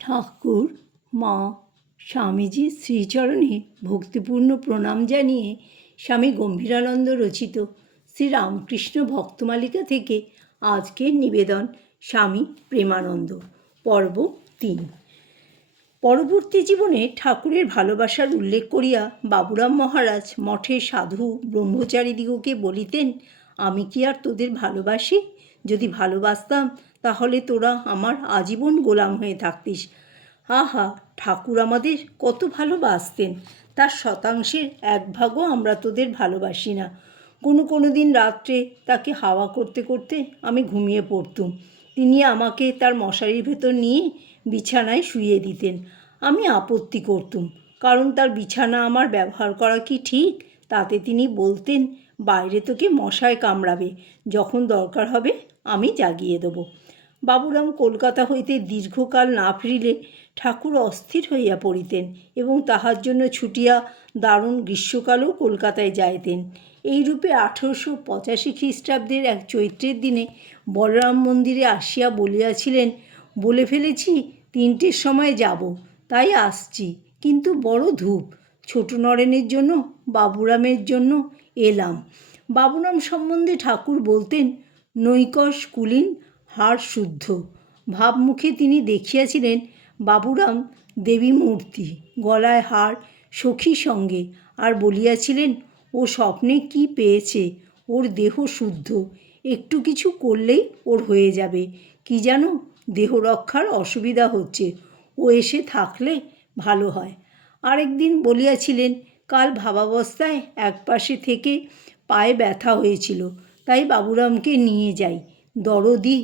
ঠাকুর, মা স্বামীজির শ্রীচরণে ভক্তিপূর্ণ প্রণাম জানিয়ে স্বামী গম্ভীরানন্দ রচিত শ্রী রামকৃষ্ণ ভক্তমালিকা থেকে আজকের নিবেদন স্বামী প্রেমানন্দ, পর্ব তিন। পরবর্তী জীবনে ঠাকুরের ভালোবাসার উল্লেখ করিয়া বাবুরাম মহারাজ মঠের সাধু ব্রহ্মচারীদিগকে বলিতেন, আমি কি আর তোদের ভালোবাসি? যদি ভালোবাসতাম তাহলে তোরা আমার আজীবন গোলাম হয়ে থাকতিস। আহা, ঠাকুর আমাদের কত ভালোবাসতেন। তার শতাংশের এক ভাগও আমরা তোদের ভালোবাসি না। কোনো কোনো দিন রাত্রে তাকে হাওয়া করতে করতে আমি ঘুমিয়ে পড়তুম। তিনি আমাকে তার মশারির ভেতর নিয়ে বিছানায় শুইয়ে দিতেন। আমি আপত্তি করতুম, কারণ তার বিছানা আমার ব্যবহার করা কি ঠিক? তাতে তিনি বলতেন, বাইরে তোকে মশায় কামড়াবে, যখন দরকার হবে আমি জাগিয়ে দেবো। বাবুরাম কলকাতা হইতে দীর্ঘকাল না ফিরিলে ঠাকুর অস্থির হইয়া পড়িতেন এবং তাহার জন্য ছুটিয়া দারুণ গ্রীষ্মকালেও কলকাতায় যাইতেন। এইরূপে আঠেরোশো পঁচাশি খ্রিস্টাব্দের এক চৈত্রের দিনে বলরাম মন্দিরে আসিয়া বলিয়াছিলেন, বলে ফেলেছি, তিনটের সময় যাব, তাই আসছি। কিন্তু বড় ধূপ, ছোট নরেনের জন্য, বাবুরামের জন্য এলাম। বাবুরাম সম্বন্ধে ঠাকুর বলতেন নৈকশ কুলীন, হাড় শুদ্ধ। ভাবমুখে তিনি দেখিয়াছিলেন বাবুরাম দেবী মূর্তি। গলায় হার সখী সঙ্গে। আর বলিয়াছিলেন, ও স্বপ্নে কি পেয়েছে? ওর দেহ শুদ্ধ। একটু কিছু করলেই ওর হয়ে যাবে। কি জানো, দেহ রক্ষার অসুবিধা হচ্ছে। ও এসে থাকলে ভালো হয়। আরেকদিন বলিয়াছিলেন, কাল ভাবাবস্থায় একপাশে থেকে পায়ে ব্যথা হয়েছিল। তাই বাবুরামকে নিয়ে যাই। দরদি,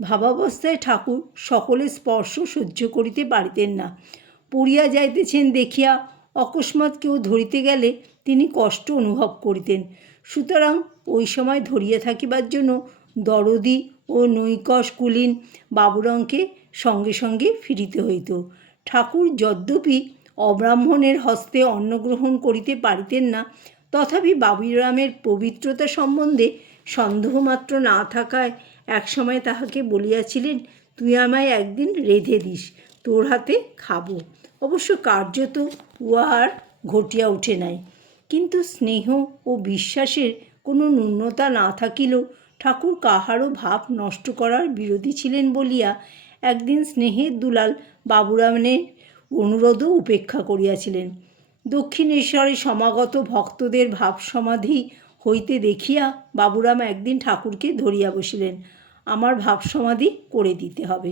ভাবাবস্থায় ঠাকুর সকলে স্পর্শ সহ্য করিতে পারিতেন না। পড়িয়া যাইতেছেন দেখিয়া অকস্মাৎ কেউ ধরিতে গেলে তিনি কষ্ট অনুভব করিতেন। সুতরাং ওই সময় ধরিয়া থাকিবার জন্য দরদি ও নৈকশ কুলীন বাবুরামকে সঙ্গে সঙ্গে ফিরিতে হইত। ঠাকুর যদ্যপি অব্রাহ্মণের হস্তে অন্নগ্রহণ করিতে পারিতেন না, তথাপি বাবুরামের পবিত্রতা সম্বন্ধে সন্দেহমাত্র না থাকায় একসময় তাহাকে বলিয়াছিলেন, তুই আমায় একদিন রেঁধে দিস, তোর হাতে খাব। অবশ্য কার্যত উহার ঘটিয়া ওঠে নাই। কিন্তু স্নেহ ও বিশ্বাসের কোনো ন্যূনতা না থাকিলেও ঠাকুর কাহারও ভাব নষ্ট করার বিরোধী ছিলেন বলিয়া একদিন স্নেহের দুলাল বাবুরামের অনুরোধও উপেক্ষা করিয়াছিলেন। দক্ষিণেশ্বরে সমাগত ভক্তদের ভাব সমাধি হইতে দেখিয়া বাবুরাম একদিন ঠাকুরকে ধরিয়া বসিলেন। আমার ভাব সমাধি করে দিতে হবে।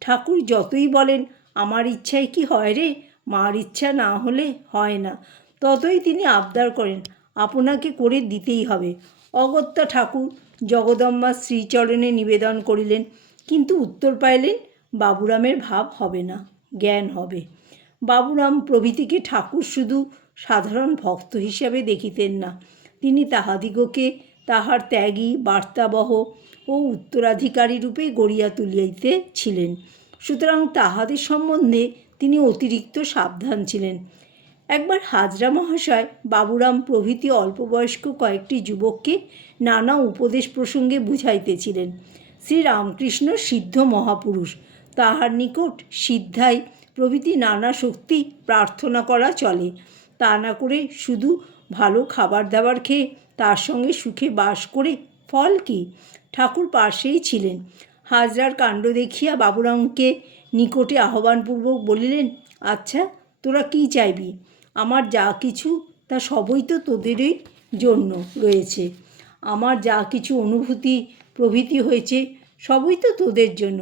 ঠাকুর যতই বলেন, আমার ইচ্ছায় কি হয় রে? মার ইচ্ছা না হলে হয় না। ততই তিনি আবদার করেন, আপনাকে করে দিতেই হবে। অগত্যা ঠাকুর জগদম্বা শ্রীচরণে নিবেদন করিলেন, কিন্তু উত্তর পাইলেন, বাবুরামের ভাব হবে না, জ্ঞান হবে। বাবুরাম প্রভৃতিকে ঠাকুর শুধু সাধারণ ভক্ত হিসাবে দেখিতেন না। তিনি তাহাদিগকে তাহার ত্যাগী, বার্তাবহ ও উত্তরাধিকারী রূপে গড়িয়া তুলিয়াইতে ছিলেন। সুতরাং তাহাদের সম্বন্ধে তিনি অতিরিক্ত সাবধান ছিলেন। একবার হাজরা মহাশয় বাবুরাম প্রভৃতি অল্পবয়স্ক কয়েকটি যুবককে নানা উপদেশ প্রসঙ্গে বুঝাইতেছিলেন। শ্রীরামকৃষ্ণ সিদ্ধ মহাপুরুষ, তাহার নিকট সিদ্ধাই প্রভৃতি নানা শক্তি প্রার্থনা করা চলে। তা না করে শুধু ভালো খাবার দাবার খেয়ে তার সঙ্গে সুখে বাস করে ফল কি? ঠাকুর পাশেই ছিলেন। হাজরার কাণ্ড দেখিয়া বাবুরামকে নিকটে আহ্বানপূর্বক বলিলেন আচ্ছা তোরা কি চাইবি? আমার যা কিছু, তা সবই তো তোদেরই জন্য রয়েছে। আমার যা কিছু অনুভূতি, প্রভৃতি হয়েছে, সবই তো তোদের জন্য।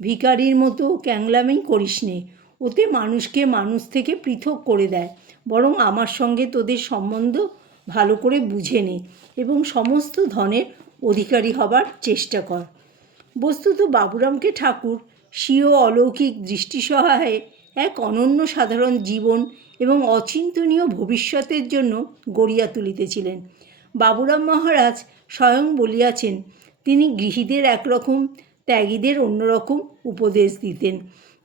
ভিকারির মতো ক্যাংলামি করিস নে ওতে মানুষকে মানুষ থেকে পৃথক করে দেয়। বরং আমার সঙ্গে তোদের সম্বন্ধ ভালো করে বুঝে নে এবং সমস্ত ধনের অধিকারী হবার চেষ্টা কর। বস্তুত বাবুরামকে ঠাকুর স্বীয় অলৌকিক দৃষ্টিসহায়ে এক অনন্য সাধারণ জীবন এবং অচিন্তনীয় ভবিষ্যতের জন্য গড়িয়া তুলিতেছিলেন। বাবুরাম মহারাজ স্বয়ং বলিয়াছেন, তিনি গৃহীদের একরকম, ত্যাগীদের অন্যরকম উপদেশ দিতেন।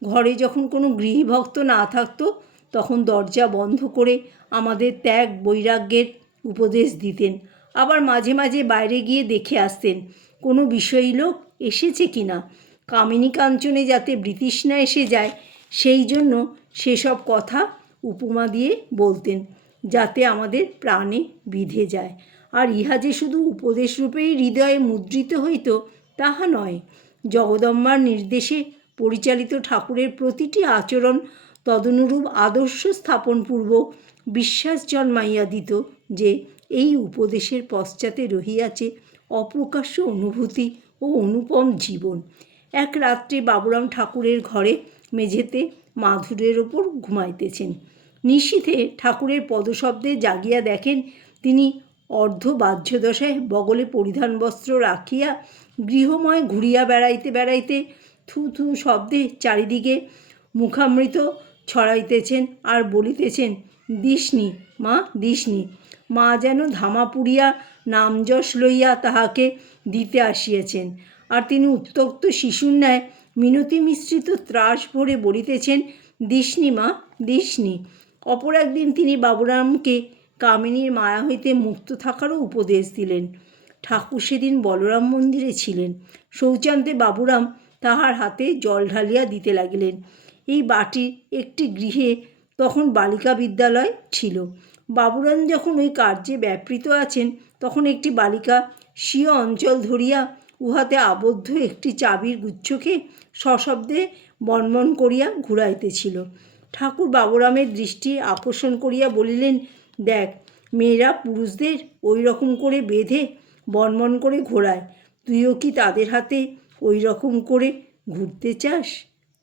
ঘরে যখন কোনো গৃহীভক্ত না থাকতো তখন দরজা বন্ধ করে আমাদের ত্যাগ বৈরাগ্যের উপদেশ দিতেন। আবার মাঝে মাঝে বাইরে গিয়ে দেখে আসতেন, কোনো বিষয়ী লোক এসেছে কি না? কামিনী কাঞ্চনে যাতে ব্রিটিশ না এসে যায়, সেই জন্য সেসব কথা উপমা দিয়ে বলতেন, যাতে আমাদের প্রাণে বিধে যায়। আর ইহা যে শুধু উপদেশ রূপেই হৃদয়ে মুদ্রিত হইত, তাহা নয়। জগদম্বার নির্দেশে পরিচালিত ঠাকুরের প্রতিটি আচরণ তদনুরূপ আদর্শ স্থাপনপূর্বক বিশ্বাস জন্মাইয়া দিত যে এই উপদেশের পশ্চাতে রহিয়াছে অপ্রকাশ্য অনুভূতি ও অনুপম জীবন। এক রাত্রে বাবুরাম ঠাকুরের ঘরে মেঝেতে মাধুরের ওপর ঘুমাইতেছেন। নিশীথে ঠাকুরের পদশব্দে জাগিয়া দেখেন তিনি অর্ধ বাহ্যদশায় বগলে পরিধান বস্ত্র রাখিয়া গৃহময় ঘুরিয়া বেড়াইতে বেড়াইতে থু থু শব্দে চারিদিকে মুখামৃত ছড়াইতেছেন আর বলিতেছেন, দিসনি, মা দিসনি। মা যেন ধামা পুড়িয়া নামযশ লইয়া তাহাকে দিতে আসিয়াছেন। আর তিনি উত্তক্ত শিশুর ন্যায় মিনতি মিশ্রিত ত্রাস ভরে বলিতেছেন, দিসনি, মা, দিসনি। অপর একদিন তিনি বাবুরামকে কামিনীর মায়া হইতে মুক্ত থাকারও উপদেশ দিলেন। ঠাকুর সেদিন বলরাম মন্দিরে ছিলেন। শৌচান্তে বাবুরাম তাহার হাতে জল ঢালিয়া দিতে লাগিলেন। এই বাটির একটি গৃহে তখন বালিকা বিদ্যালয় ছিল। বাবুরাম যখন ওই কার্যে ব্যাপৃত আছেন, তখন একটি বালিকা স্বীয় অঞ্চল ধরিয়া উহাতে আবদ্ধ একটি চাবির গুচ্ছকে সশব্দে বনবন করিয়া ঘুরাইতেছিল। ঠাকুর বাবুরামের দৃষ্টি আকর্ষণ করিয়া বলিলেন, দেখ, মেয়েরা পুরুষদের ওই রকম করে বেঁধে বনবন করে ঘোরায়। তুইও কি তাদের হাতে ওই রকম করে ঘুরতে চাস?